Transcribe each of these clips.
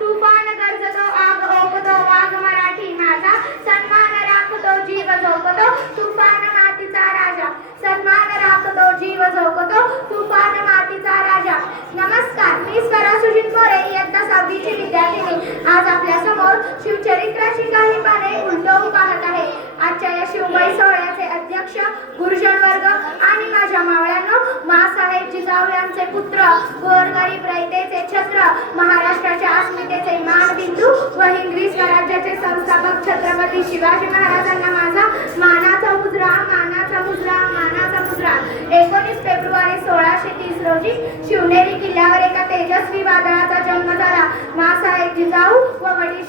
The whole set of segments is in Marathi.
तुफान गरजतो आग ओकतो वाघ मराठी माझा सन्मान राखतो जीव झोकतो तुफान मातीचा राजा सन्मान राखतो जीव झोकतो तुफान मातीचा राजा. नमस्कार, मी स्वरा सुजित मोरे, इयत्ता 6वी ची विद्यार्थिनी आज आपल्या समोर शिवचरित्राची काही पाने उलटवून पाहत आहे. आजच्या या शिवमयी सोहळ्याचे अध्यक्ष गुरुजन वर्ग आणि माझ्या मावळ्यांनो, माँसाहेब जिजाऊ यांचे पुत्र, गोरगरीब रयतेचे छत्र, महाराष्ट्राच्या अस्मितेचे मानबिंदू व हिंदवी स्वराज्याचे संस्थापक छत्रपती शिवाजी महाराजांना माझा मानाचा मुजरा, मानाचा मुजरा, मानाचा मुजरा. 19 फेब्रुवारी 1630 रोजी शिवनेरी किल्ल्यावर एका तेजस्वी वादळाचा जन्म झाला. माँसाहेब जिजाऊ व वडील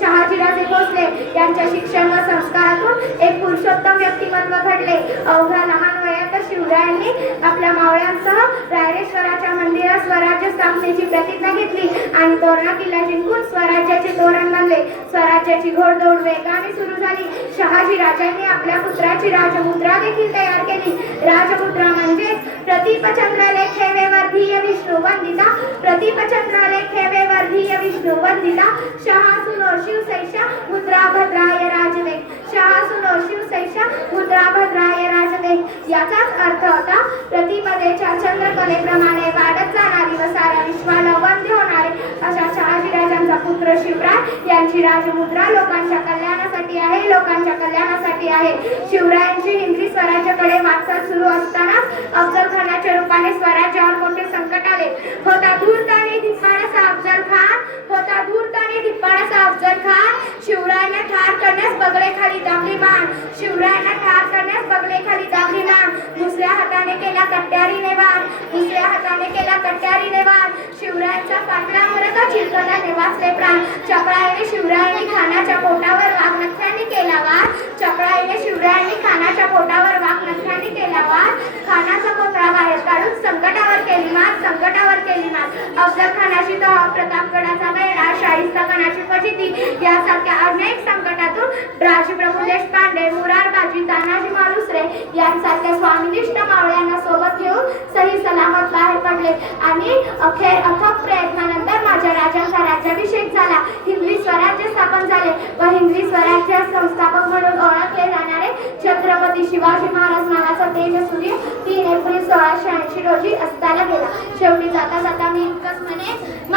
शहाजीराजे भोसले यांच्या शिक्षण व संस्कारातून एक पुरुषोत्तम व्यक्तिमत्व घडले. अवघ्या लहान वयात शिवरायांनी आपल्या मावळ्यांसह रायरेश्वराच्या मंदिरात स्वराज्य स्थापनेची प्रतिज्ञा घेतली आणि तोरणा किल्ला जिंकून स्वराज्याचे तोरण बांधले. स्वराज्याची घोडदौड वेगाने सुरू झाली. शहाजी राजांनी आपल्या पुत्राची राजमुद्रा देखील तयार केली. राजमुद्रा म्हणजेच प्रतिपचंद्रलेखे वर्धीय विष्णू वंदिता, प्रतिपचंद्रलेखे वर्धीय विष्णू वंदिता, शहासुनो शिवसैषा मुद्रा भद्राय राजवेग, शहासुनो शिवसैषा मुद्रा भद्राय राजवेग. याचाच अर्थ होता प्रतिपदेच्या चंद्रकलेप्रमाणे वाढत जाणारी व साऱ्या विश्वाला वंद्य होणारे अशा शहाजीराजांचा पुत्र शिवराय यांची राजमुद्रा लोकांच्या कल्याणासाठी आहे, लोकांच्या कल्याणासाठी आहे. शिवरायांची हिंदवी स्वराज्याकडे वाटचाल सुरू असताना अफजल खानाच्या रूपाने स्वराज्यावर मोठे संकट आले. होता धूर्त आणि धिप्पाडाचा अफजल खान, होता धूर्त आणि धिप्पाडाचा अफजल खान. शिवरायांना ठार करण्यास बगलेखाली दाबली मान, शिवरायांना ठार करण्यास बगलेखाली दाबली मान. दुसऱ्या हाताने केला कट्यारीने वार, दुसऱ्या हाताने केला कट्यारीने वार. शिवरायांच्या पाटलावर का चिलकताने वाचले प्राण. चपळाईने शिवरायांनी खानाच्या पोटावर वाघनख्यांनी केला वार, चपळाईने शिवरायांनी खानाच्या पोटावर वाघनख्यांनी केला वार. खानाचा कोथळा बाहेर काढून संकटावर केली मात, संकटावर केली मात. अफजल खानाची तह, प्रतापगडाचा मेळा, शाहिस्ता खानाची फजिती यासारख्या अनेक संकटातून राजप्रभू देशपांडे, मुरारबाजी, तानाजी मालुसरे यांसारख्या स्वामिनिष्ठ मावळ्यांना सोबत घेऊन सही सलामत बाहेर पडले आणि अखेर अथक प्रयत्नानंतर माझ्या राजांचा राज्याभिषेक झाला. हिंदवी स्वराज्य स्थापन झाले व हिंदवी स्वराज्य संस्थापक म्हणून ओळखले जाणारे छत्रपती शिवाजी महाराज नावाचा तेजसूर्य 3 एप्रिल 1680 रोजी अस्ताला गेला. शेवटी जाता जाता मी इतकंच म्हणेन,